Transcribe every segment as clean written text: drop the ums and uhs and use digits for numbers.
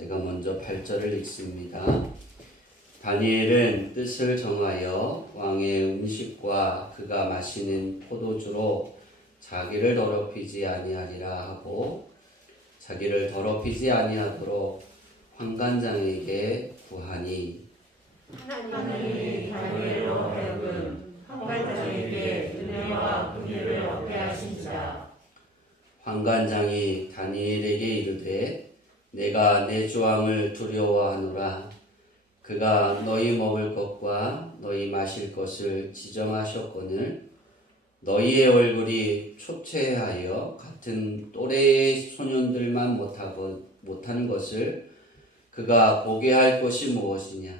제가 먼저 8절을 읽습니다. 다니엘은 뜻을 정하여 왕의 음식과 그가 마시는 포도주로 자기를 더럽히지 아니하리라 하고 자기를 더럽히지 아니하도록 환관장에게 구하니 하나님이 다니엘로 하여금 환관장에게 은혜와 긍휼을 얻게 하신지라. 환관장이 다니엘에게 이르되 내가 내 조항을 두려워하노라. 그가 너희 먹을 것과 너희 마실 것을 지정하셨거늘 너희의 얼굴이 초췌하여 같은 또래의 소년들만 못하는 것을 그가 보게 할 것이 무엇이냐.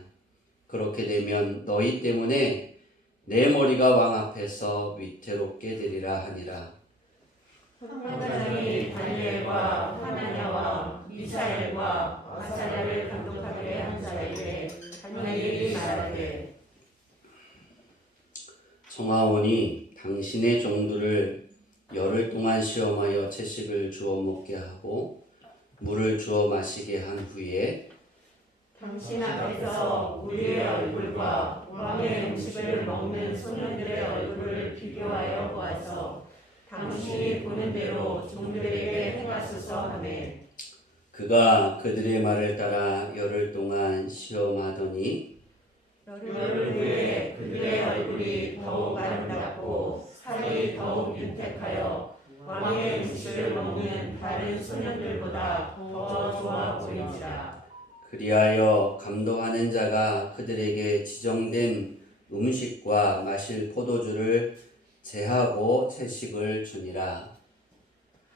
그렇게 되면 너희 때문에 내 머리가 왕 앞에서 위태롭게 되리라 하니라. 환관장이 다니엘과 하나냐와 미사엘과 아사랴를 감독하게 한 자에게 다니엘이 말하되 청하오니 당신의 종들을 열흘 동안 시험하여 채식을 주어 먹게 하고 물을 주어 마시게 한 후에 당신 앞에서 우리의 얼굴과 왕의 음식을 먹는 소년들의 얼굴을 비교하여 보아서 당신이 보는 대로 종들에게 행하소서 하매 그가 그들의 말을 따라 열흘 동안 시험하더니 열흘 후에 그들의 얼굴이 더욱 아름답고 살이 더욱 윤택하여 왕의 음식을 먹는 다른 소년들보다 더 좋아 보인지라. 그리하여 감독하는 자가 그들에게 지정된 음식과 마실 포도주를 제하고 채식을 주니라.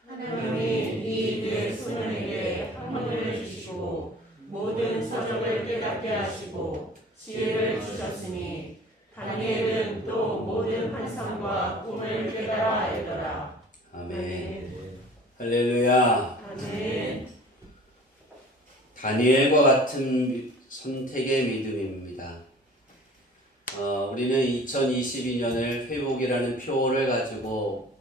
하나님이 이 네 소년에게 학문을 주시고 모든 서적을 깨닫게 하시고 지혜를 주셨으니 다니엘은 또 모든 환상과 꿈을 깨달아 알더라. 아멘. 할렐루야. 아멘. 다니엘과 같은 선택의 믿음입니다. 우리는 2022년을 회복이라는 표어를 가지고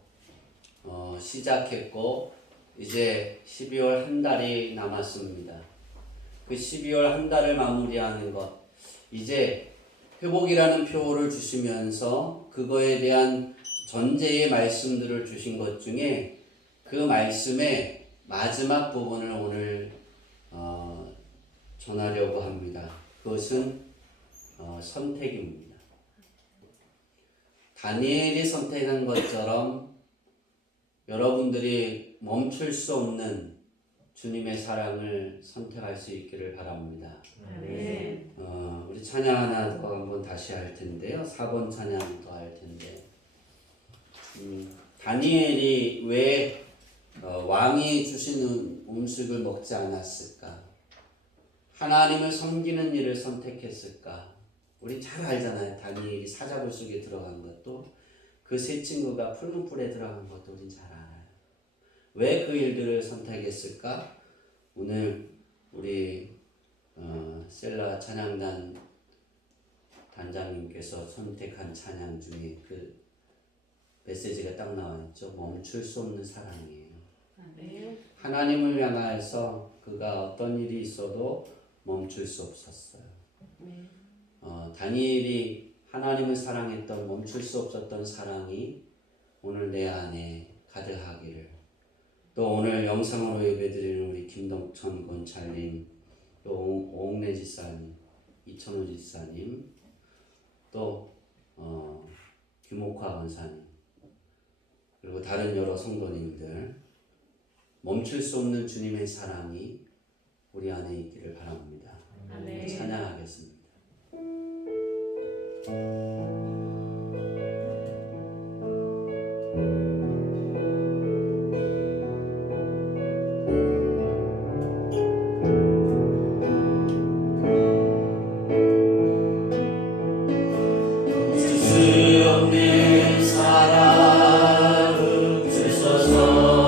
시작했고 이제 12월 한 달이 남았습니다. 그 12월 한 달을 마무리하는 것, 이제 회복이라는 표어를 주시면서 그거에 대한 전제의 말씀들을 주신 것 중에 그 말씀의 마지막 부분을 오늘 전하려고 합니다. 그것은 선택입니다. 다니엘이 선택한 것처럼 여러분들이 멈출 수 없는 주님의 사랑을 선택할 수 있기를 바랍니다. 아멘. 우리 찬양 하나 더 한번 다시 할 텐데요. 4번 찬양 더 할 텐데 다니엘이 왜 왕이 주시는 음식을 먹지 않았을까? 하나님을 섬기는 일을 선택했을까? 우리 잘 알잖아요. 다니엘이 사자굴 속에 들어간 것도 그 세 친구가 붉은 뿔에 들어간 것도 우린 잘 알아요. 왜 그 일들을 선택했을까? 오늘 우리 셀라 찬양단 단장님께서 선택한 찬양 중에 그 메시지가 딱 나와 있죠. 멈출 수 없는 사랑이에요. 아멘. 하나님을 향해서 그가 어떤 일이 있어도 멈출 수 없었어요. 다니엘이 하나님을 사랑했던 멈출 수 없었던 사랑이 오늘 내 안에 가득하기를, 또 오늘 영상으로 예배드리는 우리 김동천 권찰님, 또 오옥래 지사님, 이천호 지사님, 또 규목화 권사님, 그리고 다른 여러 성도님들, 멈출 수 없는 주님의 사랑이 우리 안에 있기를 바랍니다. 아멘. 찬양하겠습니다. 주옵내 사랑 주소서.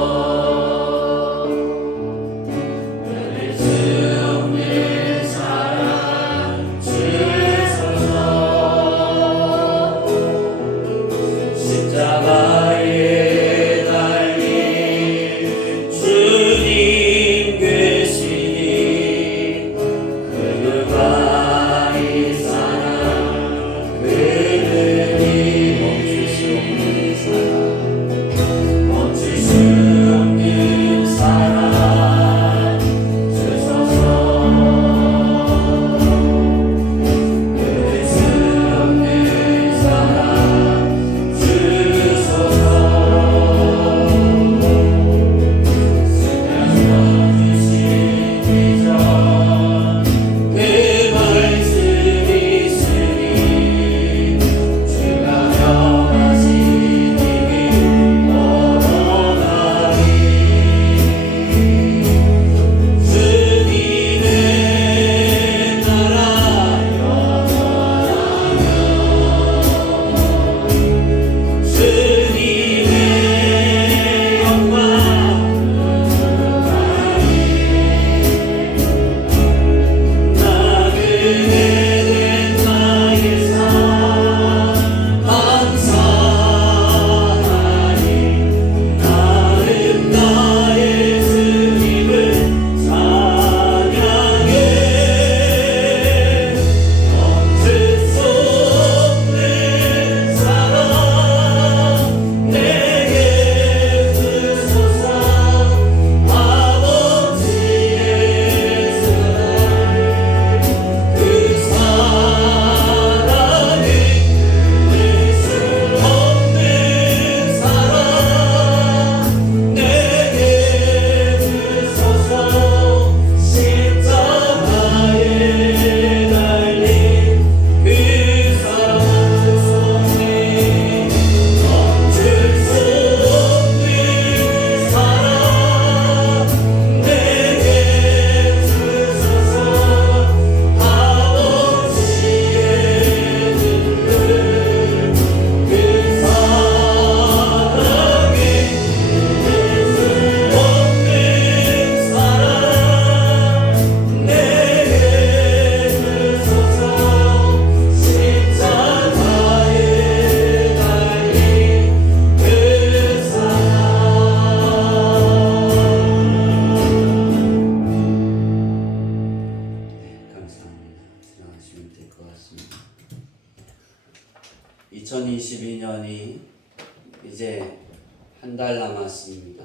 2022년이 이제 한 달 남았습니다.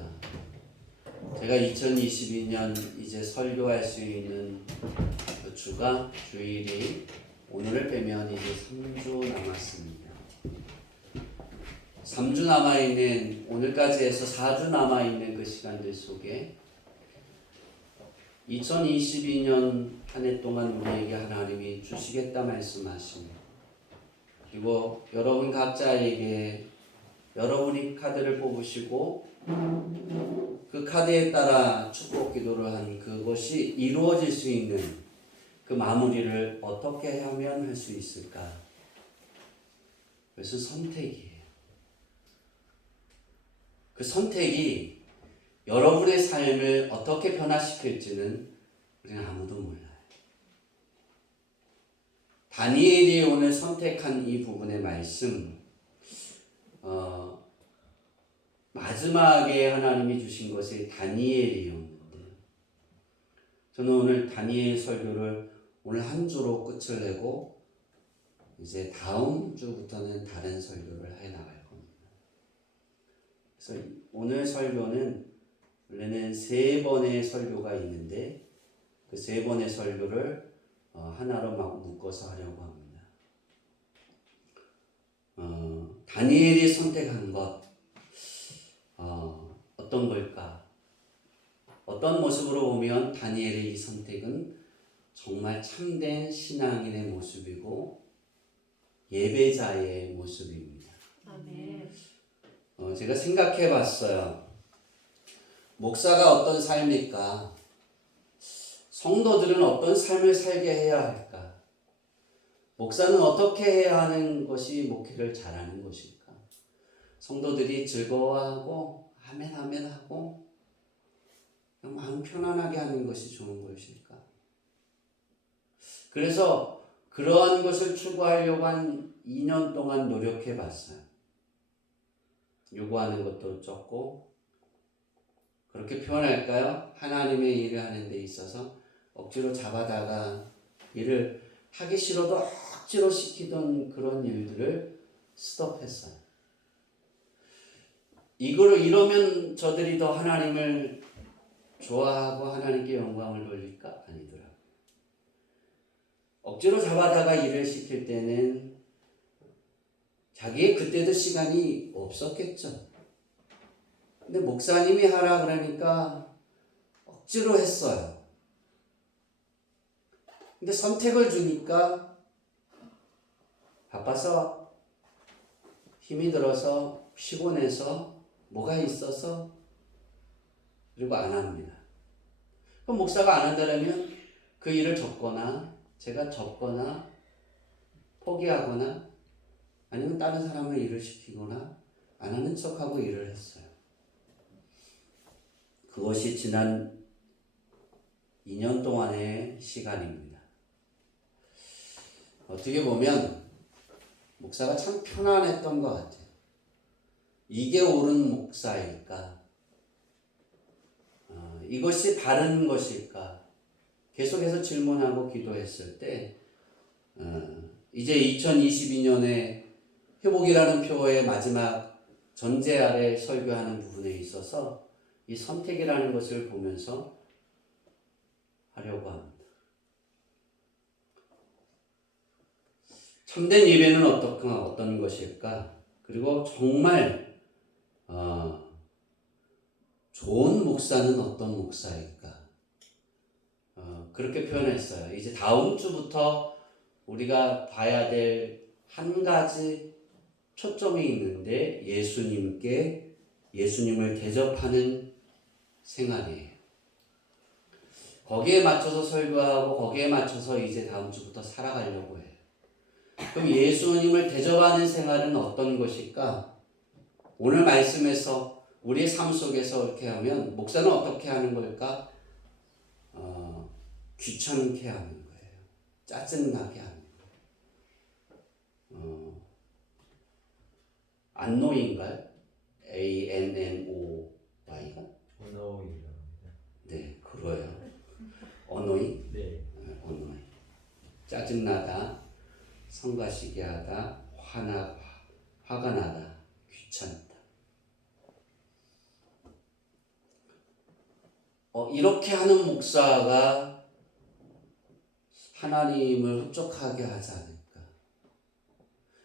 제가 2022년 이제 설교할 수 있는 그 주일이 오늘을 빼면 이제 3주 남았습니다. 3주 남아있는, 오늘까지 해서 4주 남아있는 그 시간들 속에 2022년 한 해 동안 우리에게 하나님이 주시겠다 말씀하십니다. 그리고 여러분 각자에게 여러분이 카드를 뽑으시고 그 카드에 따라 축복 기도를 한 그것이 이루어질 수 있는 그 마무리를 어떻게 하면 할 수 있을까? 그것은 선택이에요. 그 선택이 여러분의 삶을 어떻게 변화시킬지는 우리는 아무도 몰라요. 다니엘이 오늘 선택한 이 부분의 말씀, 마지막에 하나님이 주신 것이 다니엘이었는데, 저는 오늘 다니엘 설교를 오늘 한 주로 끝을 내고 이제 다음 주부터는 다른 설교를 해 나갈 겁니다. 그래서 오늘 설교는 원래는 3번의 설교가 있는데 그 3번의 설교를 하나로 막 묶어서 하려고 합니다. 다니엘이 선택한 것 어떤 걸까? 어떤 모습으로 보면 다니엘의 이 선택은 정말 참된 신앙인의 모습이고 예배자의 모습입니다. 아멘. 제가 생각해 봤어요. 목사가 어떤 삶일까? 성도들은 어떤 삶을 살게 해야 할까? 목사는 어떻게 해야 하는 것이 목회를 잘하는 것일까? 성도들이 즐거워하고 아멘 아멘 하고 마음 편안하게 하는 것이 좋은 것일까? 그래서 그러한 것을 추구하려고 한 2년 동안 노력해 봤어요. 요구하는 것도 적고, 그렇게 표현할까요? 하나님의 일을 하는 데 있어서 억지로 잡아다가 일을 하기 싫어도 억지로 시키던 그런 일들을 스톱했어요. 이러면 저들이 더 하나님을 좋아하고 하나님께 영광을 돌릴까? 아니더라고요. 억지로 잡아다가 일을 시킬 때는 자기의 그때도 시간이 없었겠죠. 근데 목사님이 하라 그러니까 억지로 했어요. 근데 선택을 주니까 바빠서 힘이 들어서 피곤해서 뭐가 있어서 그리고 안 합니다. 그럼 목사가 안 한다면 그 일을 접거나 제가 접거나 포기하거나 아니면 다른 사람을 일을 시키거나 안 하는 척하고 일을 했어요. 그것이 지난 2년 동안의 시간입니다. 어떻게 보면 목사가 참 편안했던 것 같아요. 이게 옳은 목사일까? 이것이 바른 것일까? 계속해서 질문하고 기도했을 때 이제 2022년에 회복이라는 표어의 마지막 전제 아래 설교하는 부분에 있어서 이 선택이라는 것을 보면서 하려고 합니다. 참된 예배는 어떤 것일까? 그리고 정말 좋은 목사는 어떤 목사일까? 그렇게 표현했어요. 이제 다음 주부터 우리가 봐야 될 한 가지 초점이 있는데 예수님을 대접하는 생활이에요. 거기에 맞춰서 설교하고 거기에 맞춰서 이제 다음 주부터 살아가려고 해요. 그럼 예수님을 대접하는 생활은 어떤 것일까? 오늘 말씀에서 우리의 삶 속에서 이렇게 하면 목사는 어떻게 하는 걸까? 귀찮게 하는 거예요. 짜증나게 하는 거예요. 안노인가요? ANNOY가? 언어이라고 합니다. 네, 그거예요. 언노인? 네. 언노인. 짜증나다, 성가시게 하다, 화가 나다, 귀찮다. 이렇게 하는 목사가 하나님을 흡족하게 하지 않을까.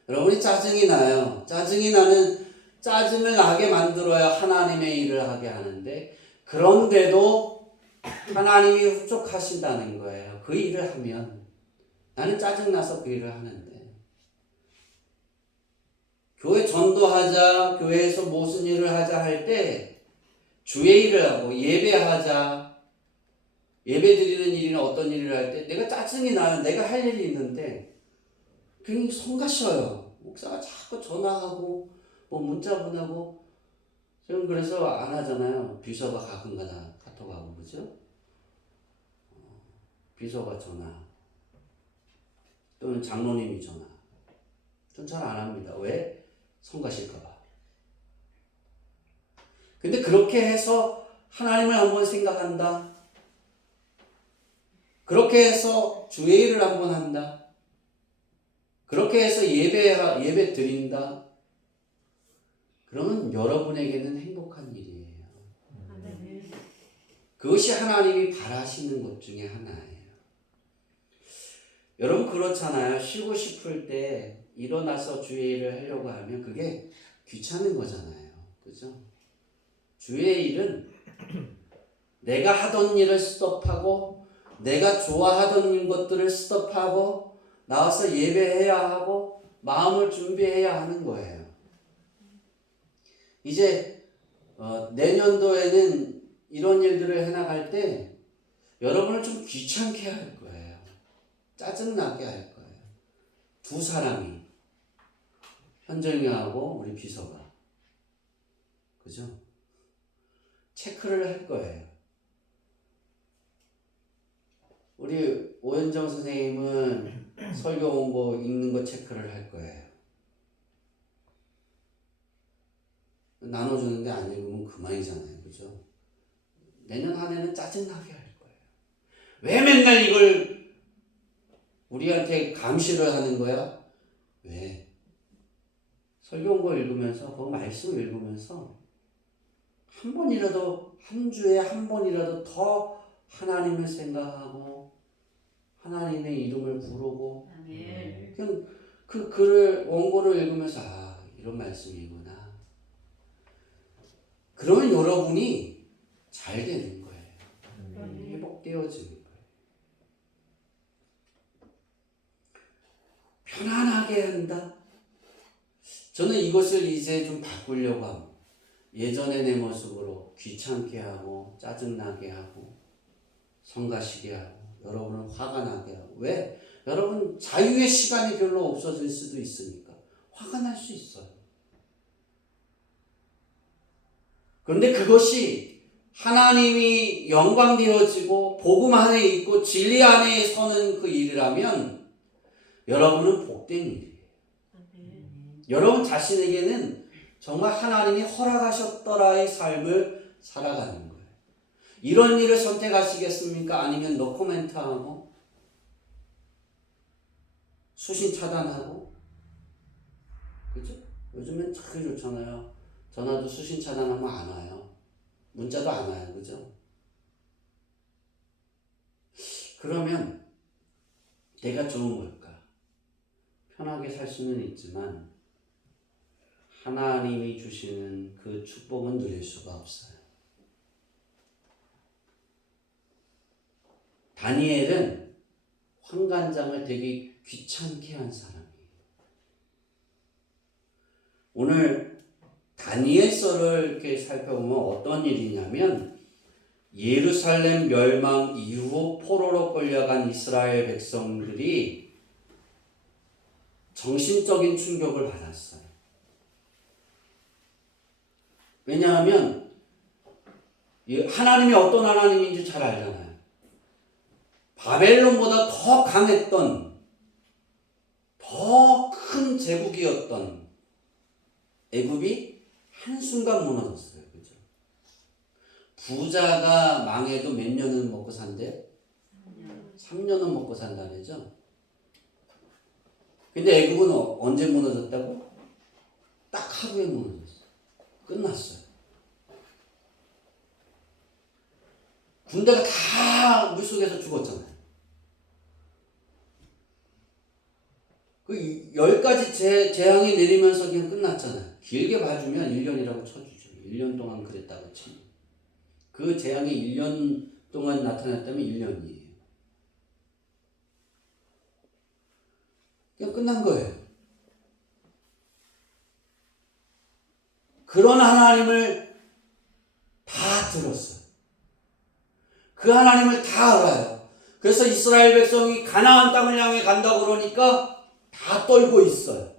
여러분이 짜증이 나요. 짜증이 나는 짜증을 나게 만들어야 하나님의 일을 하게 하는데 그런데도 하나님이 흡족하신다는 거예요. 그 일을 하면 나는 짜증나서 그 일을 하는데 교회 전도하자, 교회에서 무슨 일을 하자 할 때 주의 일을 하고 예배하자, 예배 드리는 일이나 어떤 일을 할 때 내가 짜증이 나요. 내가 할 일이 있는데 괜히 성가셔요. 목사가 자꾸 전화하고 뭐 문자 보내고 저는 그래서 안 하잖아요. 비서가 가끔가다 카톡하고 그죠? 비서가 전화 또는 장로님이 전화 전 잘 안 합니다. 왜? 성가실까봐. 근데 그렇게 해서 하나님을 한번 생각한다. 그렇게 해서 주의 일을 한번 한다. 그렇게 해서 예배 드린다. 그러면 여러분에게는 행복한 일이에요. 아멘. 그것이 하나님이 바라시는 것 중에 하나예요. 여러분 그렇잖아요. 쉬고 싶을 때 일어나서 주의 일을 하려고 하면 그게 귀찮은 거잖아요. 그죠? 주의 일은 내가 하던 일을 스톱하고 내가 좋아하던 것들을 스톱하고 나와서 예배해야 하고 마음을 준비해야 하는 거예요. 이제 내년도에는 이런 일들을 해나갈 때 여러분을 좀 귀찮게 할 거예요. 짜증나게 할 거예요. 두 사람이 현정이하고 우리 비서가 그죠? 체크를 할 거예요. 우리 오현정 선생님은 설교 온 거 읽는 거 체크를 할 거예요. 나눠주는데 안 읽으면 그만이잖아요. 그죠? 내년 한 해는 짜증나게 할 거예요. 왜 맨날 이걸 우리한테 감시를 하는 거야? 왜? 설교 온 거 읽으면서 그 말씀 읽으면서 한 번이라도 한 주에 한 번이라도 더 하나님을 생각하고 하나님의 이름을 부르고 아멘. 그냥 그 글을 원고를 읽으면서 이런 말씀이구나. 그러면 여러분이 잘 되는 거예요. 회복되어지는 거예요. 편안하게 한다. 저는 이것을 이제 좀 바꾸려고 합니다. 예전의 내 모습으로 귀찮게 하고 짜증나게 하고 성가시게 하고 여러분은 화가 나게 하고 왜? 여러분 자유의 시간이 별로 없어질 수도 있으니까 화가 날 수 있어요. 그런데 그것이 하나님이 영광되어지고 복음 안에 있고 진리 안에 서는 그 일이라면 여러분은 복된 일이에요. 아멘. 여러분 자신에게는 정말 하나님이 허락하셨더라의 삶을 살아가는 거예요. 이런 일을 선택하시겠습니까? 아니면 노코멘트하고 수신 차단하고 그죠? 요즘엔 참 좋잖아요. 전화도 수신 차단하면 안 와요. 문자도 안 와요. 그죠? 그러면 내가 좋은 걸까? 편하게 살 수는 있지만 하나님이 주시는 그 축복은 누릴 수가 없어요. 다니엘은 환관장을 되게 귀찮게 한 사람이에요. 오늘 다니엘서를 이렇게 살펴보면 어떤 일이냐면 예루살렘 멸망 이후 포로로 끌려간 이스라엘 백성들이 정신적인 충격을 받았어요. 왜냐하면 하나님이 어떤 하나님인지 잘 알잖아요. 바벨론보다 더 강했던 더 큰 제국이었던 애굽이 한순간 무너졌어요. 그죠? 부자가 망해도 몇 년은 먹고 산대? 3년은 먹고 산다 그러죠? 근데 애굽은 언제 무너졌다고? 딱 하루에 무너졌어요. 끝났어요. 군대가 다 물속에서 죽었잖아요. 그 10가지 재앙이 내리면서 그냥 끝났잖아요. 길게 봐주면 1년이라고 쳐주죠. 1년 동안 그랬다고 치면. 그 재앙이 1년 동안 나타났다면 1년이에요. 그냥 끝난 거예요. 그런 하나님을 다 들었어요. 그 하나님을 다 알아요. 그래서 이스라엘 백성이 가나안 땅을 향해 간다고 그러니까 다 떨고 있어요.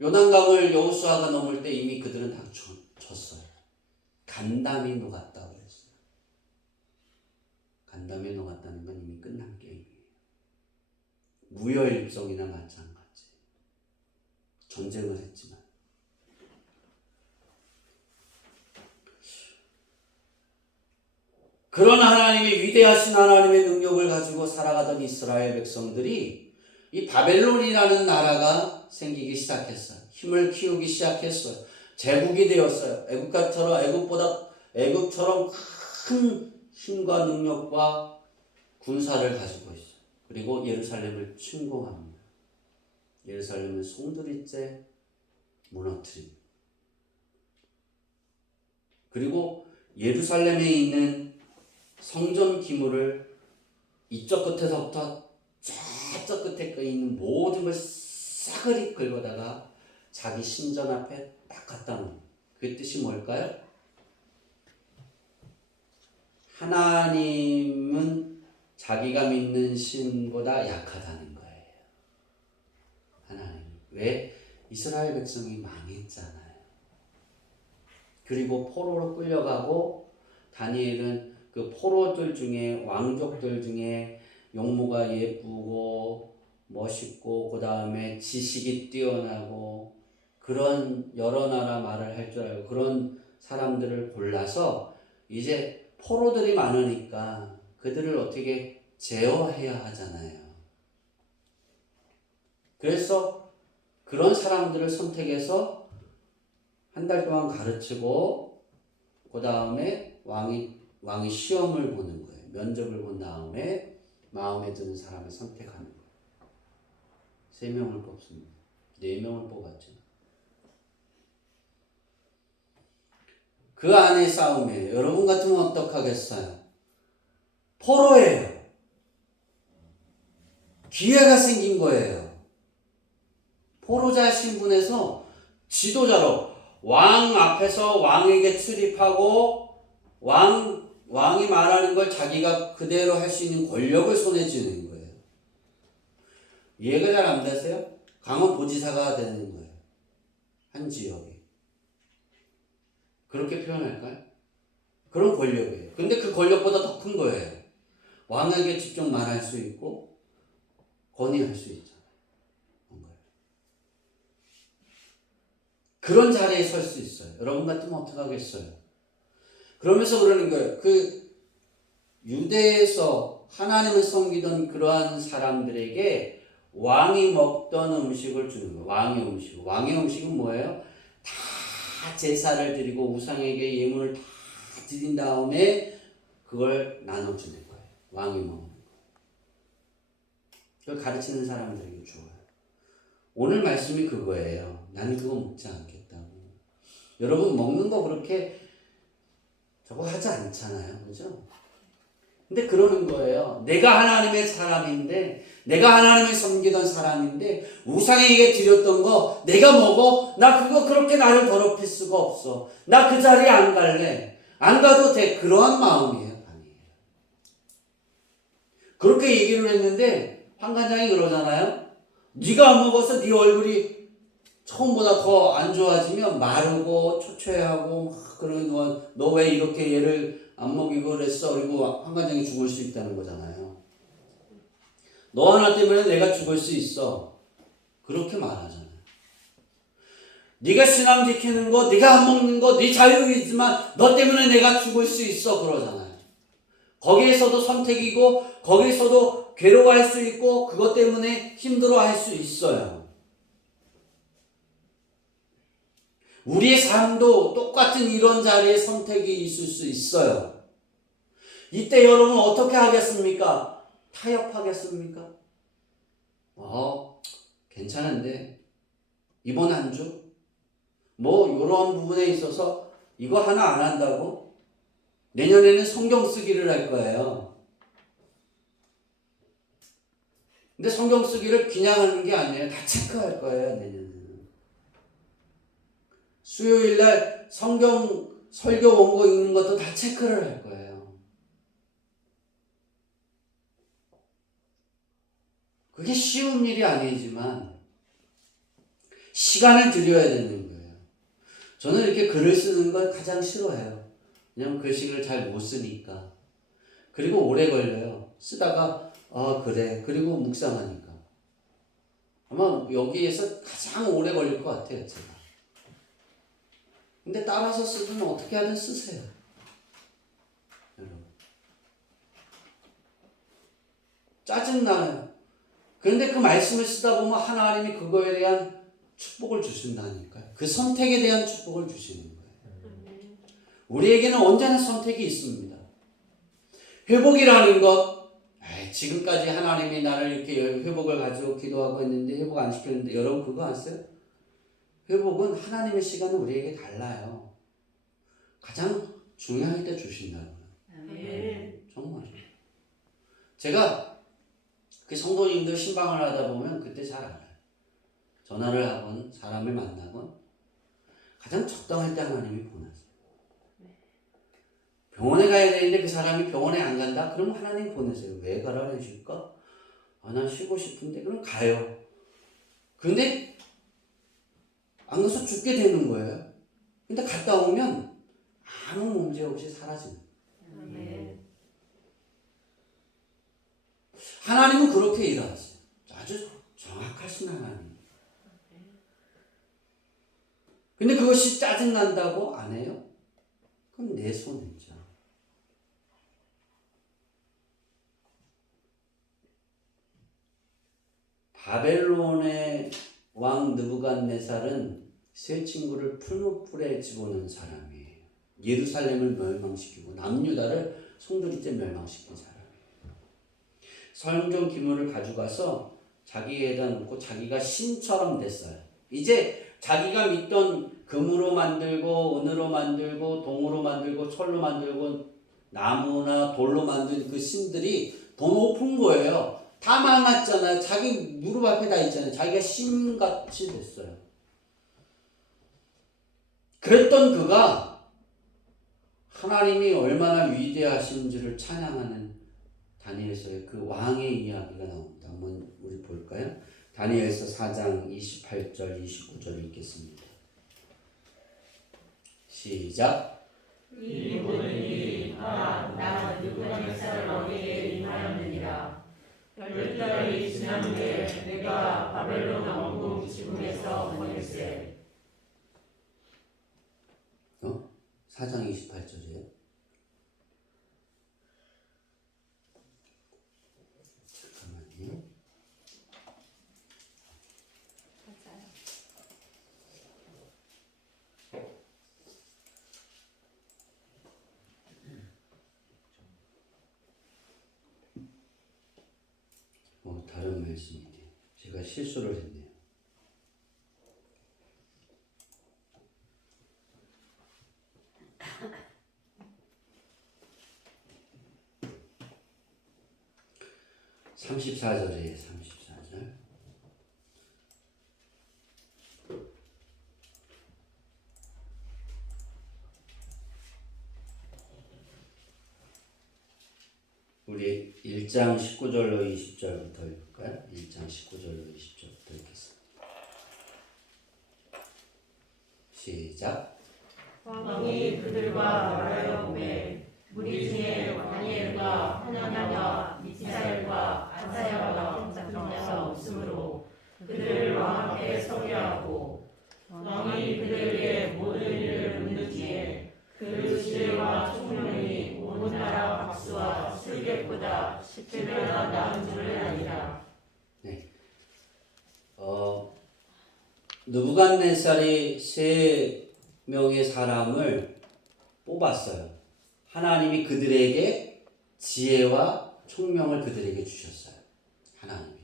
요단강을 여호수아가 넘을 때 이미 그들은 다 졌어요. 간담이 녹았다고 그랬어요. 간담이 녹았다는 건 이미 끝난 게임이에요. 무혈입성이나 마찬가지. 전쟁을 했지만. 그런 하나님의 위대하신 하나님의 능력을 가지고 살아가던 이스라엘 백성들이 이 바벨론이라는 나라가 생기기 시작했어요. 힘을 키우기 시작했어요. 제국이 되었어요. 애국처럼 큰 힘과 능력과 군사를 가지고 있어요. 그리고 예루살렘을 침공합니다. 예루살렘을 송두리째 무너뜨립니다. 그리고 예루살렘에 있는 성전 기물을 이쪽 끝에서부터 저쪽 끝에 있는 모든 걸 싸그리 긁어다가 자기 신전 앞에 딱 갖다 놓은. 그 뜻이 뭘까요? 하나님은 자기가 믿는 신보다 약하다는 거예요. 하나님. 왜? 이스라엘 백성이 망했잖아요. 그리고 포로로 끌려가고 다니엘은 그 포로들 중에 왕족들 중에 용모가 예쁘고 멋있고 그 다음에 지식이 뛰어나고 그런 여러 나라 말을 할 줄 알고 그런 사람들을 골라서 이제 포로들이 많으니까 그들을 어떻게 제어해야 하잖아요. 그래서 그런 사람들을 선택해서 한 달 동안 가르치고 그 다음에 왕이 시험을 보는 거예요. 면접을 본 다음에 마음에 드는 사람을 선택하는 거예요. 3명을 뽑습니다. 4명을 뽑았죠. 그 안에 싸움이에요. 여러분 같으면 어떡하겠어요? 포로예요. 기회가 생긴 거예요. 포로자 신분에서 지도자로 왕 앞에서 왕에게 출입하고 왕이 말하는 걸 자기가 그대로 할 수 있는 권력을 손에 쥐는 거예요. 이해가 잘 안 되세요? 강원도지사가 되는 거예요. 한 지역에. 그렇게 표현할까요? 그런 권력이에요. 근데 그 권력보다 더 큰 거예요. 왕에게 직접 말할 수 있고 건의할 수 있잖아요. 그런 자리에 설 수 있어요. 여러분 같으면 어떡하겠어요? 그러면서 그러는 거예요. 그 유대에서 하나님을 섬기던 그러한 사람들에게 왕이 먹던 음식을 주는 거예요. 왕의 음식. 왕의 음식은 뭐예요? 다 제사를 드리고 우상에게 예물을 다 드린 다음에 그걸 나눠주는 거예요. 왕이 먹는 거. 그걸 가르치는 사람들에게 주어요. 오늘 말씀이 그거예요. 나는 그거 먹지 않겠다고. 여러분 먹는 거 그렇게 저거 하지 않잖아요. 그죠? 근데 그러는 거예요. 내가 하나님의 사람인데, 내가 하나님을 섬기던 사람인데, 우상에게 드렸던 거 내가 먹어? 나 그거 그렇게 나를 더럽힐 수가 없어. 나 그 자리에 안 갈래. 안 가도 돼. 그러한 마음이에요. 다니엘. 그렇게 얘기를 했는데 판관장이 그러잖아요. 네가 안 먹어서 네 얼굴이 처음보다 더 안 좋아지면 마르고 초췌하고 그러는 너 왜 이렇게 얘를 안 먹이고 그랬어? 그리고 판관장이 죽을 수 있다는 거잖아요. 너 하나 때문에 내가 죽을 수 있어. 그렇게 말하잖아요. 네가 신앙 지키는 거, 네가 안 먹는 거, 네 자유이지만 너 때문에 내가 죽을 수 있어. 그러잖아요. 거기에서도 선택이고 거기에서도 괴로워할 수 있고 그것 때문에 힘들어할 수 있어요. 우리의 삶도 똑같은 이런 자리에 선택이 있을 수 있어요. 이때 여러분 어떻게 하겠습니까? 타협하겠습니까? 괜찮은데 이번 한 주 뭐 이런 부분에 있어서 이거 하나 안 한다고 내년에는 성경 쓰기를 할 거예요. 근데 성경 쓰기를 그냥 하는 게 아니에요. 다 체크할 거예요, 내년에는. 수요일 날 성경 설교 원고 읽는 것도 다 체크를 할 거예요. 그게 쉬운 일이 아니지만 시간을 들여야 되는 거예요. 저는 이렇게 글을 쓰는 걸 가장 싫어해요. 왜냐면 글씨를 잘 못 쓰니까. 그리고 오래 걸려요. 쓰다가 그래. 그리고 묵상하니까. 아마 여기에서 가장 오래 걸릴 것 같아요, 제가. 근데 따라서 쓰든 어떻게 하든 쓰세요. 여러분. 짜증나요. 그런데 그 말씀을 쓰다 보면 하나님이 그거에 대한 축복을 주신다니까요. 그 선택에 대한 축복을 주시는 거예요. 우리에게는 언제나 선택이 있습니다. 회복이라는 것, 지금까지 하나님이 나를 이렇게 회복을 가지고 기도하고 있는데 회복 안 시켰는데 여러분 그거 아세요? 회복은 하나님의 시간은 우리에게 달라요. 가장 중요할 때 주신다고요. 정말. 제가 그 성도님들 신방을 하다 보면 그때 잘 알아요. 전화를 하건 사람을 만나건 가장 적당할 때 하나님이 보내세요. 병원에 가야 되는데 그 사람이 병원에 안 간다? 그럼 하나님 보내세요. 왜 가라 해줄까? 난 쉬고 싶은데 그럼 가요. 근데 안 가서 죽게 되는 거예요. 근데 갔다 오면 아무 문제 없이 사라지는 거예요. 하나님은 그렇게 일하세요. 아주 정확하신 하나님. 근데 그것이 짜증난다고 안 해요? 그럼 내 손이죠. 바벨론의 왕 느부갓네살은 세 친구를 풀무불에 집어넣은 사람이에요. 예루살렘을 멸망시키고 남유다를 송두리째 멸망시킨 사람이에요. 성전 기물을 가져가서 자기에다 놓고 자기가 신처럼 됐어요. 이제 자기가 믿던 금으로 만들고 은으로 만들고 동으로 만들고 철로 만들고 나무나 돌로 만든 그 신들이 더 높은 거예요. 다 망했잖아요. 자기 무릎 앞에 다 있잖아요. 자기가 신같이 됐어요. 그랬던 그가 하나님이 얼마나 위대하신지를 찬양하는 다니엘서의 그 왕의 이야기가 나옵니다. 한번 우리 볼까요? 다니엘서 4장 28절 29절 읽겠습니다. 시작. 이 모든 일이 나 느부갓네살 왕에게 임하였느니라. 10달이 지난 후에 내가 바벨론 왕궁 지붕에서 보낼세. 4장 28절이에요. 잠깐만요. 다른 말씀이네요. 제가 실수를 했네요. (34절이에요) 34절. 우리 1장 19절로 20절부터 읽을까요? 1장 19절로 20절부터 읽겠습니다. 시작. 왕이 그들과 말하여 보매 무리 중에 다니엘과 하나냐와 미사엘과 아사야와 같은 자가 없으므로 그들을 왕 앞에 서게 하고 왕이 그들에게 모든 일을 묻는 뒤에 그 지혜와 총명이 온 나라 박수와 술객보다 10배나 나은 줄을 아니라. 느부갓네살이 세 명의 사람을 뽑았어요. 하나님이 그들에게 지혜와 총명을 그들에게 주셨어요. 하나님이.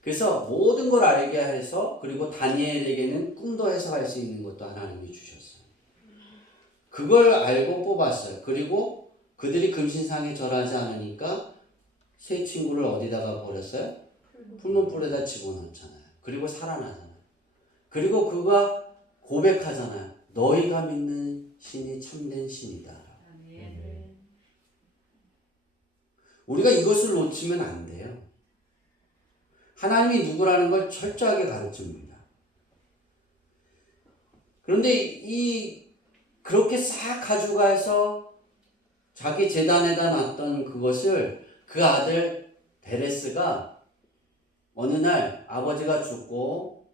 그래서 모든 걸 알게 해서 그리고 다니엘에게는 꿈도 해석할 수 있는 것도 하나님이 주셨어요. 그걸 알고 뽑았어요. 그리고 그들이 금신상에 절하지 않으니까 세 친구를 어디다가 버렸어요? 풀문불에다 집어넣잖아요. 그리고 살아나잖아요. 그리고 그가 고백하잖아요. 너희가 믿는 신이 참된 신이다. 아멘. 우리가 이것을 놓치면 안 돼요. 하나님이 누구라는 걸 철저하게 가르칩니다. 그런데 그렇게 싹 가져가서 자기 제단에다 놨던 그것을 그 아들 베레스가 어느 날 아버지가 죽고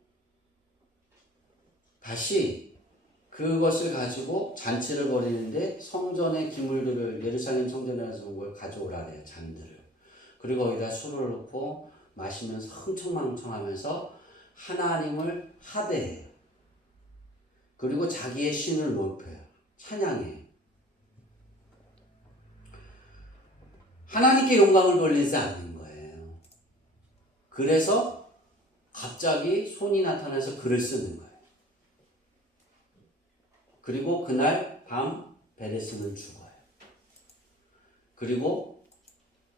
다시 그것을 가지고 잔치를 벌이는데 성전의 기물들을 예루살렘 성전에서 온 걸 가져오라래요. 잔들을. 그리고 거기다 술을 넣고 마시면서 흥청망청하면서 하나님을 하대해요. 그리고 자기의 신을 높여요. 찬양해요. 하나님께 영광을 돌리지 않는 거예요. 그래서 갑자기 손이 나타나서 글을 쓰는 거예요. 그리고 그날 밤 베레스는 죽어요. 그리고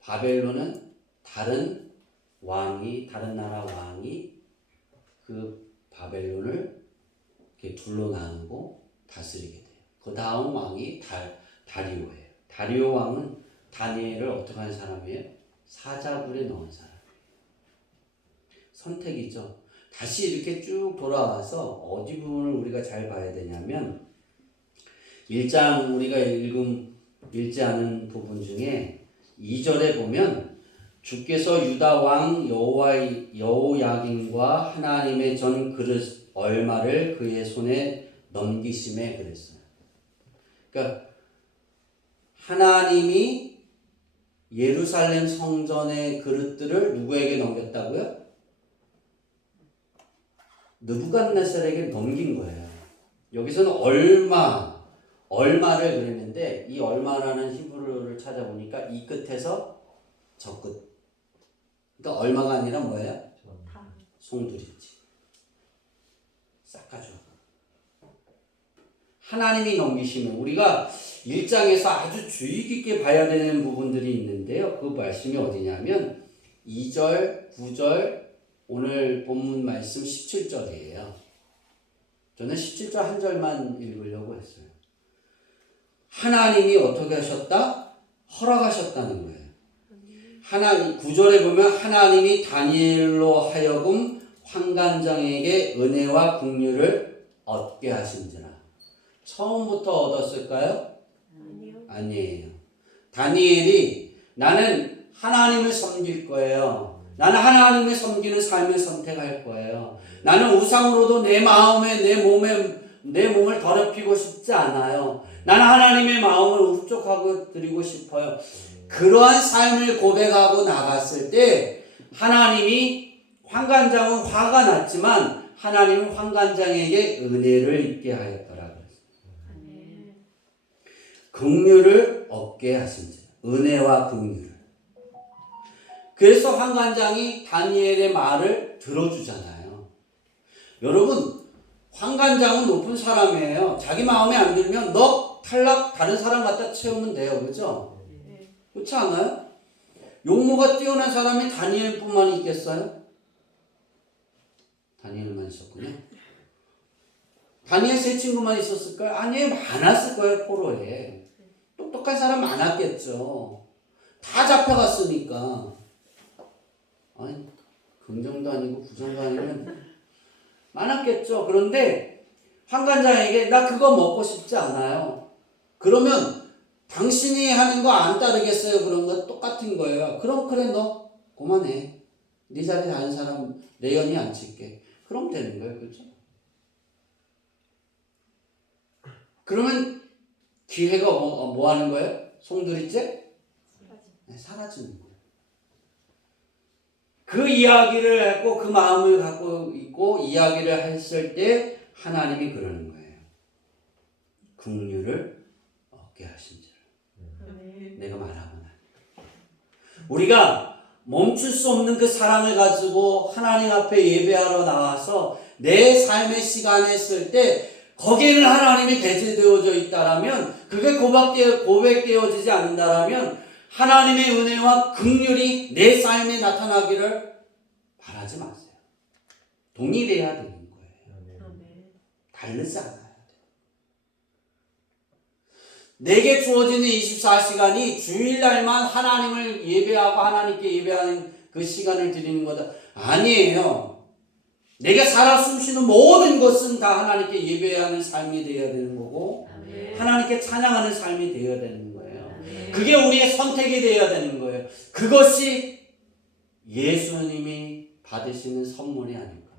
바벨론은 다른 나라 왕이 그 바벨론을 이렇게 둘러나고 다스리게 돼요. 그 다음 왕이 다리오예요. 다리오 왕은 다니엘을 어떻게 한 사람이에요? 사자굴에 넣은 사람이에요. 선택이죠. 다시 이렇게 쭉 돌아와서 어디 부분을 우리가 잘 봐야 되냐면 1장 우리가 읽지 않은 부분 중에 2절에 보면 주께서 유다 왕 여호야긴과 하나님의 전 그릇 얼마를 그의 손에 넘기심에 그랬어요. 그러니까 하나님이 예루살렘 성전의 그릇들을 누구에게 넘겼다고요? 느부갓네살에게 넘긴 거예요. 여기서는 얼마를 그랬는데 이 얼마라는 히브리어를 찾아보니까 이 끝에서 저 끝. 그러니까 얼마가 아니라 뭐예요? 송두리째. 싹 가져. 하나님이 넘기시면 우리가 1장에서 아주 주의 깊게 봐야 되는 부분들이 있는데요. 그 말씀이 어디냐면 2절, 9절, 오늘 본문 말씀 17절이에요. 저는 17절 한 절만 읽으려고 했어요. 하나님이 어떻게 하셨다? 허락하셨다는 거예요. 9절에 보면 하나님이 다니엘로 하여금 환관장에게 은혜와 긍휼을 얻게 하신지라. 처음부터 얻었을까요? 아니요. 아니에요. 다니엘이 나는 하나님을 섬길 거예요. 나는 하나님을 섬기는 삶을 선택할 거예요. 나는 우상으로도 내 몸을 더럽히고 싶지 않아요. 나는 하나님의 마음을 흡족하고 드리고 싶어요. 그러한 삶을 고백하고 나갔을 때 하나님이 환관장은 화가 났지만 하나님은 환관장에게 은혜를 입게 하였더라. 아멘. 긍휼을 얻게 하신지라. 은혜와 긍휼을. 그래서 환관장이 다니엘의 말을 들어주잖아요. 여러분, 환관장은 높은 사람이에요. 자기 마음에 안 들면 너 탈락 다른 사람 갖다 채우면 돼요. 그렇죠? 네. 그렇지 않아요? 용모가 뛰어난 사람이 다니엘뿐만 있겠어요? 다니엘만 있었군요. 다니엘 세 친구만 있었을까요? 아니에요. 많았을 거예요. 포로에. 똑똑한 사람 많았겠죠. 다 잡혀갔으니까. 아니, 긍정도 아니고 부정도 아니면 많았겠죠. 그런데 환관장에게 나 그거 먹고 싶지 않아요. 그러면 당신이 하는 거 안 따르겠어요? 그런 거 똑같은 거예요. 그럼 그래 너 그만해. 네 자리에 다른 사람 내 연이 안 칠게. 그럼 되는 거예요. 그렇죠? 그러면 기회가 뭐 하는 거예요? 송두리째? 네, 사라지는 거예요. 그 이야기를 했고 그 마음을 갖고 있고 이야기를 했을 때 하나님이 그러는 거예요. 긍휼을 얻게 하신지라. 아멘. 내가 말하거나 우리가 멈출 수 없는 그 사랑을 가지고 하나님 앞에 예배하러 나와서 내 삶의 시간에 쓸 때 거기에는 하나님이 배제되어져 있다라면 그게 고백되어지지 않는다라면 하나님의 은혜와 긍휼이 내 삶에 나타나기를 바라지 마세요. 동일해야 되는 거예요. 아멘. 다르지 않아야 돼요. 내게 주어지는 24시간이 주일날만 하나님을 예배하고 하나님께 예배하는 그 시간을 드리는 거다. 아니에요. 내가 살아 숨쉬는 모든 것은 다 하나님께 예배하는 삶이 되어야 되는 거고 아멘. 하나님께 찬양하는 삶이 되어야 되는 거예요. 아멘. 그게 우리의 선택이 되어야 되는 거예요. 그것이 예수님이 받으시는 선물이 아닐까.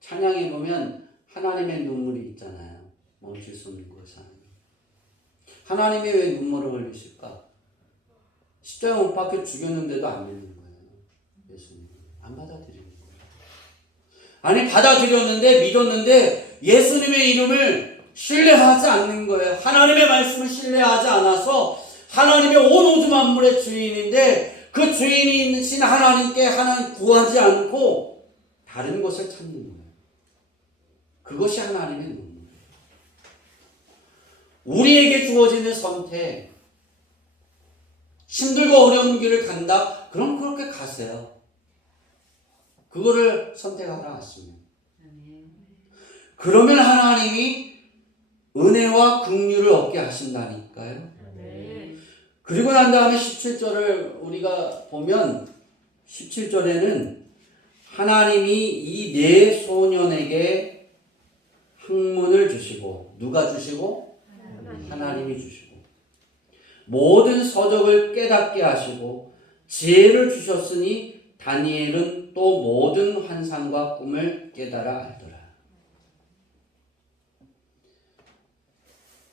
찬양에 보면 하나님의 눈물이 있잖아요. 멈출 수 없는 것은 하나님이 왜 눈물을 흘리실까? 십자가 못 박혀 죽였는데도 안 믿는 거예요. 예수님 안 받아들이는 거예요. 아니 받아들였는데 믿었는데 예수님의 이름을 신뢰하지 않는 거예요. 하나님의 말씀을 신뢰하지 않아서 하나님의 온 우주 만물의 주인인데 그 주인이신 하나님께 하나님 구하지 않고 다른 것을 찾는 거예요. 그것이 하나님의 눈물이에요. 우리에게 주어지는 선택, 힘들고 어려운 길을 간다? 그럼 그렇게 가세요. 그거를 선택하라 하시면. 그러면 하나님이 은혜와 긍휼을 얻게 하신다니까요. 아멘. 그리고 난 다음에 17절을 우리가 보면 17절에는 하나님이 이 네 소년에게 학문을 주시고 누가 주시고? 하나님이 주시고 모든 서적을 깨닫게 하시고 지혜를 주셨으니 다니엘은 또 모든 환상과 꿈을 깨달아 알더라.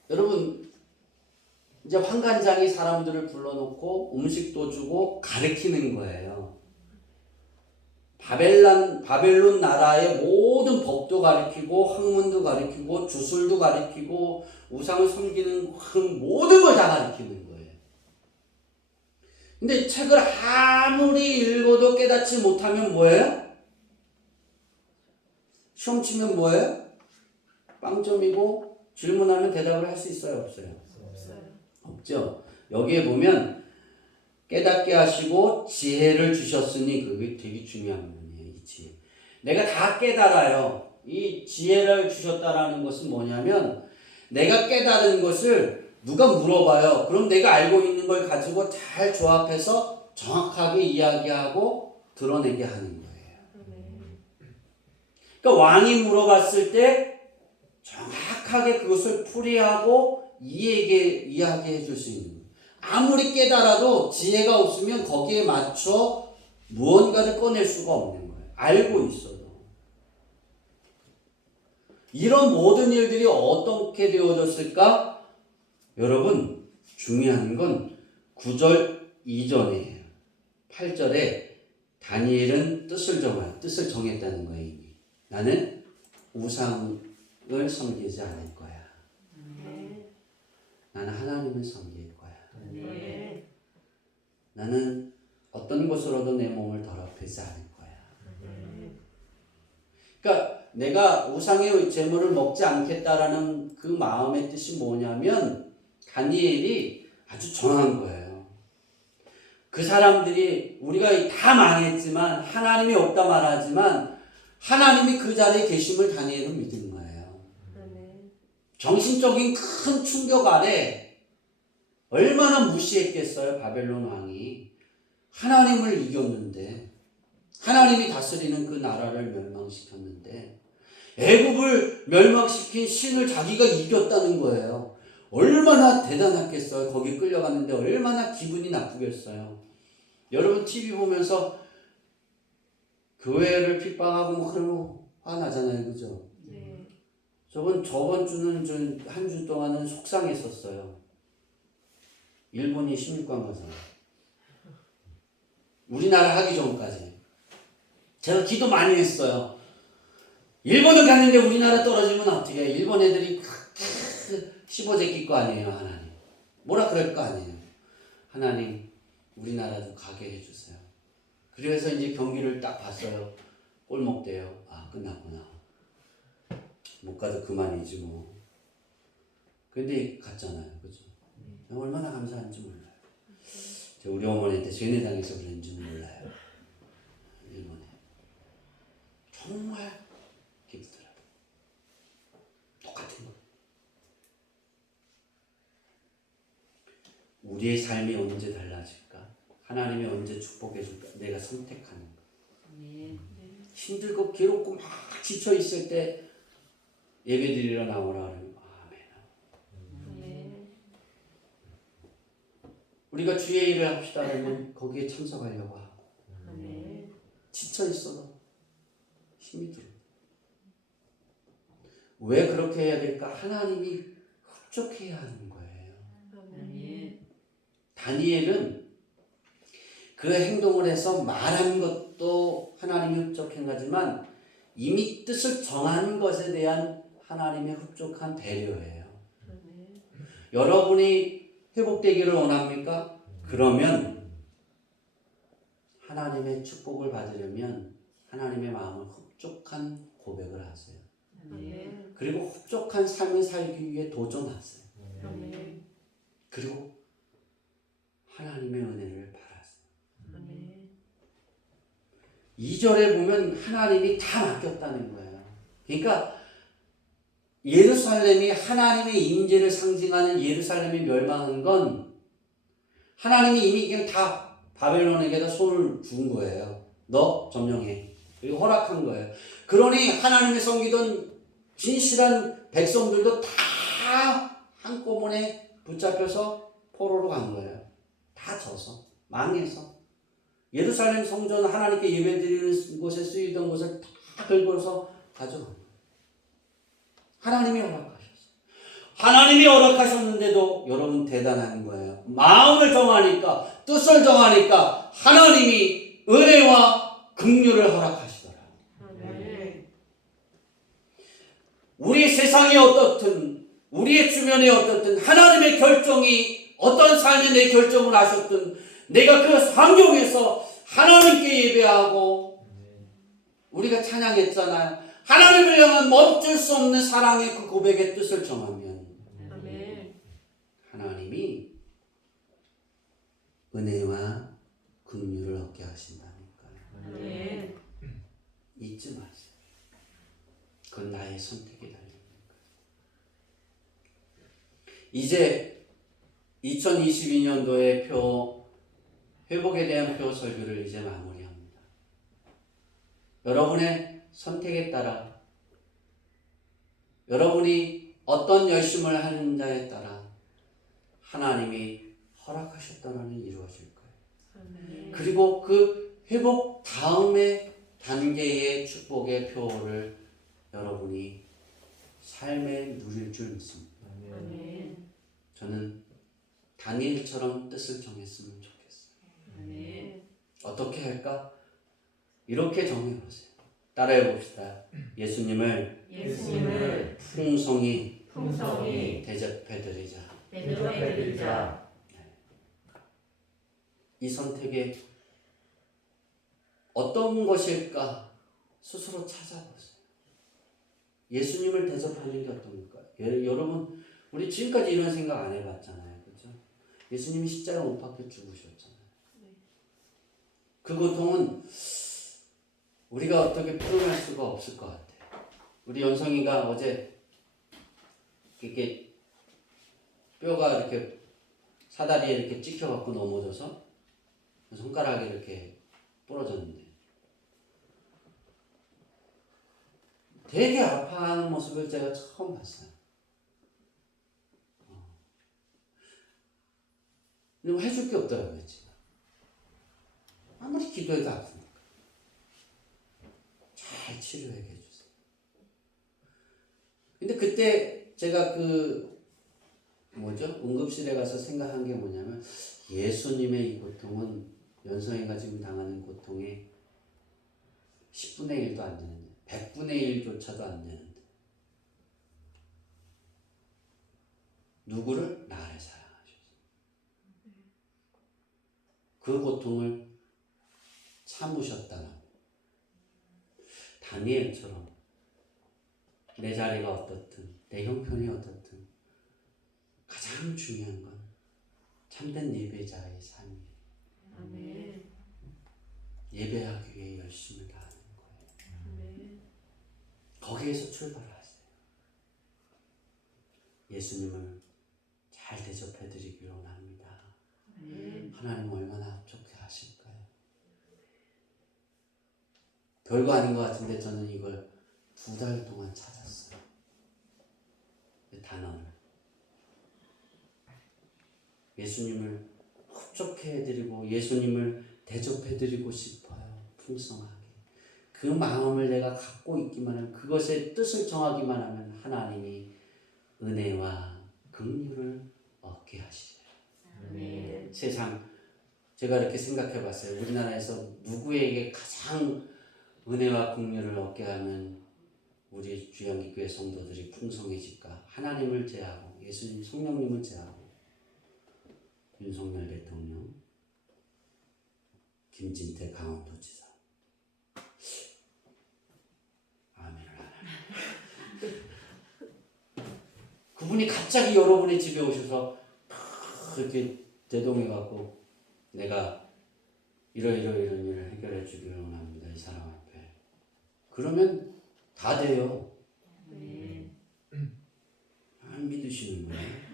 여러분 이제 환관장이 사람들을 불러놓고 음식도 주고 가르치는 거예요. 바벨론 나라의 모든 법도 가르치고 학문도 가르치고 주술도 가르치고 우상을 섬기는 그 모든 걸 다 가르치는 거예요. 근데 책을 아무리 읽어도 깨닫지 못하면 뭐예요? 시험 치면 뭐예요? 빵점이고 질문하면 대답을 할 수 있어요? 없어요? 없어요. 없죠. 여기에 보면 깨닫게 하시고 지혜를 주셨으니 그게 되게 중요한 부분이에요. 이 지혜. 내가 다 깨달아요. 이 지혜를 주셨다라는 것은 뭐냐면 내가 깨달은 것을 누가 물어봐요. 그럼 내가 알고 있는 걸 가지고 잘 조합해서 정확하게 이야기하고 드러내게 하는 거예요. 아멘. 그러니까 왕이 물어봤을 때 정확하게 그것을 풀이하고 이야기해 줄 수 있는 거예요. 아무리 깨달아도 지혜가 없으면 거기에 맞춰 무언가를 꺼낼 수가 없는 거예요. 알고 있어도. 이런 모든 일들이 어떻게 되어졌을까? 여러분 중요한 건 9절 이전이에요. 8절에 다니엘은 뜻을 정했다는 거예요. 이미. 나는 우상을 섬기지 않을 거야. 아멘. 나는 하나님을 섬길 거야. 아멘. 나는 어떤 것으로도 내 몸을 더럽히지 않을 거야. 아멘. 그러니까 내가 우상의 재물을 먹지 않겠다라는 그 마음의 뜻이 뭐냐면 다니엘이 아주 정한 거예요. 그 사람들이 우리가 다 망했지만 하나님이 없다 말하지만 하나님이 그 자리에 계심을 다니엘은 믿은 거예요. 아멘. 정신적인 큰 충격 아래 얼마나 무시했겠어요. 바벨론 왕이 하나님을 이겼는데 하나님이 다스리는 그 나라를 멸망시켰는데 애굽을 멸망시킨 신을 자기가 이겼다는 거예요. 얼마나 대단했겠어요. 거기 끌려갔는데 얼마나 기분이 나쁘겠어요. 여러분 TV 보면서 교회를 핍박하고 뭐 그러면 화나잖아요. 그죠? 네. 저번 주는 한 주 동안은 속상했었어요. 일본이 16강 가서 우리나라 하기 전까지 제가 기도 많이 했어요. 일본을 갔는데 우리나라 떨어지면 어떻게 해? 일본 애들이 씹어제낄 거 아니에요, 하나님. 뭐라 그럴 거 아니에요. 하나님, 우리나라도 가게 해주세요. 그래서 이제 경기를 딱 봤어요. 골 먹대요. 아, 끝났구나. 못 가도 그만이지 뭐. 근데 갔잖아요, 그죠? 얼마나 감사한지 몰라요. 우리 어머니한테 세뇌당해서 그런지 몰라요. 일본에 정말 기쁘더라고요. 똑같은 거. 우리의 삶이 언제 달라질까? 하나님이 언제 축복해 줄까? 내가 선택하는 거. 힘들고 괴롭고 막 지쳐 있을 때 예배드리러 나오라 그러면 아멘. 우리가 주의 일을 합시다 하면 거기에 참석하려고 하고 지쳐 있어도 힘이 들어. 왜 그렇게 해야 될까? 하나님이 흡족해야 하는 거예요. 다니엘은 그 행동을 해서 말한 것도 하나님이 흡족한 이미 뜻을 정한 것에 대한 하나님의 흡족한 배려예요. 여러분이 회복되기를 원합니까? 그러면 하나님의 축복을 받으려면 하나님의 마음을 흡족한 고백을 하세요. 그리고 흡족한 삶을 살기 위해 도전하세요. 그리고 하나님의 은혜를 바라세요. 2절에 보면 하나님이 다 맡겼다는 거예요. 그러니까 예루살렘이 하나님의 임재를 상징하는 예루살렘이 멸망한 건 하나님이 이미 그냥 다 바벨론에게다 손을 준 거예요. 너 점령해. 그리고 허락한 거예요. 그러니 하나님의 섬기던 진실한 백성들도 다 한꺼번에 붙잡혀서 포로로 간 거예요. 다 져서 망해서 예루살렘 성전 하나님께 예배드리는 곳에 쓰이던 것을 다 긁어서 가져간 거예요. 하나님이 허락하셨어요. 하나님이 허락하셨는데도 여러분 대단한 거예요. 마음을 정하니까, 뜻을 정하니까 하나님이 은혜와 긍휼을 허락하시더라고요. 우리 세상이 어떻든 우리의 주변이 어떻든 하나님의 결정이 어떤 삶에 내 결정을 하셨든 내가 그 환경에서 하나님께 예배하고 우리가 찬양했잖아요. 하나님을 향한 멈출 수 없는 사랑의 그 고백의 뜻을 정하면 하나님이 은혜와 긍휼을 얻게 하신다니까요. 잊지 마세요. 그건 나의 선택에 달린 거니까. 이제 2022년도의 회복에 대한 표 설교를 이제 마무리합니다. 여러분의 선택에 따라 여러분이 어떤 열심을 하는자에 따라 하나님이 허락하셨다는 이루어질 거예요. 그리고 그 회복 다음의 단계의 축복의 표를 여러분이 삶에 누릴 줄 믿습니다. 저는 다니엘처럼 뜻을 정했으면 좋겠어요. 어떻게 할까? 이렇게 정해보세요. 따라해 봅시다. 예수님을 풍성히 대접해드리자. 이 선택에 어떤 것일까 스스로 찾아보세요. 예수님을 대접하는 게 어떻습니까? 여러분 우리 지금까지 이런 생각 안 해봤잖아요. 그렇죠? 예수님이 십자가 못 박혀 죽으셨잖아요. 그 고통은 우리가 어떻게 표현할 수가 없을 것 같아요. 우리 연성이가 어제 이렇게 뼈가 이렇게 사다리에 이렇게 찍혀갖고 넘어져서 손가락이 이렇게 부러졌는데 되게 아파하는 모습을 제가 처음 봤어요. 근데 해줄 게 없더라고요, 지금. 아무리 기도해도 아프니까. 잘 치료해 주세요. 근데 그때 제가 응급실에 가서 생각한 게 뭐냐면, 예수님의 이 고통은 연성이가 지금 당하는 고통의 10분의 1도 안 되는데, 100분의 1조차도 안 되는데 누구를? 나를 사랑하셨어요. 그 고통을 참으셨다는 다니엘처럼 내 자리가 어떻든 내 형편이 어떻든 가장 중요한 건 참된 예배자의 삶이에요. 아멘. 예배하기 위해 열심을 다하는 거예요. 아멘. 거기에서 출발하세요. 예수님을 잘 대접해 드리기를 원합니다. 아멘. 하나님 얼마나 합족해 하실까요? 별거 아닌 것 같은데 저는 이걸 2달 동안 찾았어요. 그 단어를. 예수님을 흡족해 해드리고 예수님을 대접해드리고 싶어요. 풍성하게. 그 마음을 내가 갖고 있기만 하면 그것의 뜻을 정하기만 하면 하나님이 은혜와 긍휼을 얻게 하시죠. 아멘. 세상 제가 이렇게 생각해 봤어요. 우리나라에서 누구에게 가장 은혜와 긍휼을 얻게 하면 우리 주영기교회 성도들이 풍성해질까? 하나님을 제하고 예수님 성령님을 제하고 윤석열 대통령, 김진태 강원도지사. 아멘을 안 하네. 그분이 갑자기 여러분의 집에 오셔서 이렇게 대동해갖고 내가 이런 일을 해결해 주기를 원합니다. 이 사람 앞에. 그러면 다 돼요. 아멘. 안 믿으시는 거예요.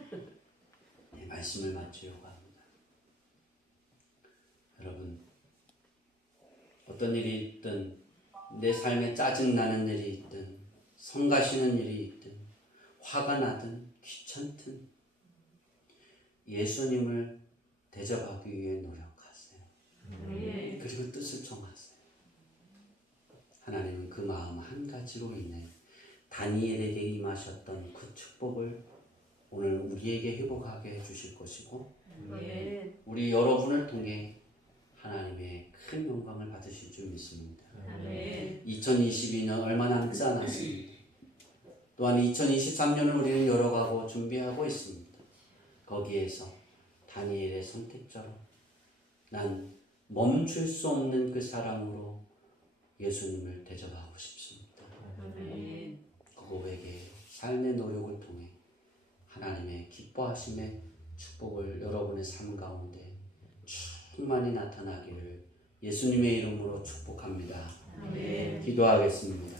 네, 말씀을 마치려고 합니다. 여러분, 어떤 일이 있든 내 삶에 짜증나는 일이 있든 성가시는 일이 있든 화가 나든 귀찮든 예수님을 대접하기 위해 노력하세요. 아멘. 그리고 뜻을 정하세요. 하나님은 그 마음 한 가지로 인해 다니엘에게 임하셨던 그 축복을 오늘 우리에게 회복하게 해주실 것이고 아멘. 우리 여러분을 통해 하나님의 큰 영광을 받으실 줄 믿습니다. 아멘. 2022년 얼마 남지 않았습니다. 또한 2023년을 우리는 열어가고 준비하고 있습니다. 거기에서 다니엘의 선택자로 난 멈출 수 없는 그 사랑으로 예수님을 대접하고 싶습니다. 아멘. 그 고백의 삶의 노력을 통해 하나님의 기뻐하심의 축복을 여러분의 삶 가운데 충만히 나타나기를 예수님의 이름으로 축복합니다. 아멘. 기도하겠습니다.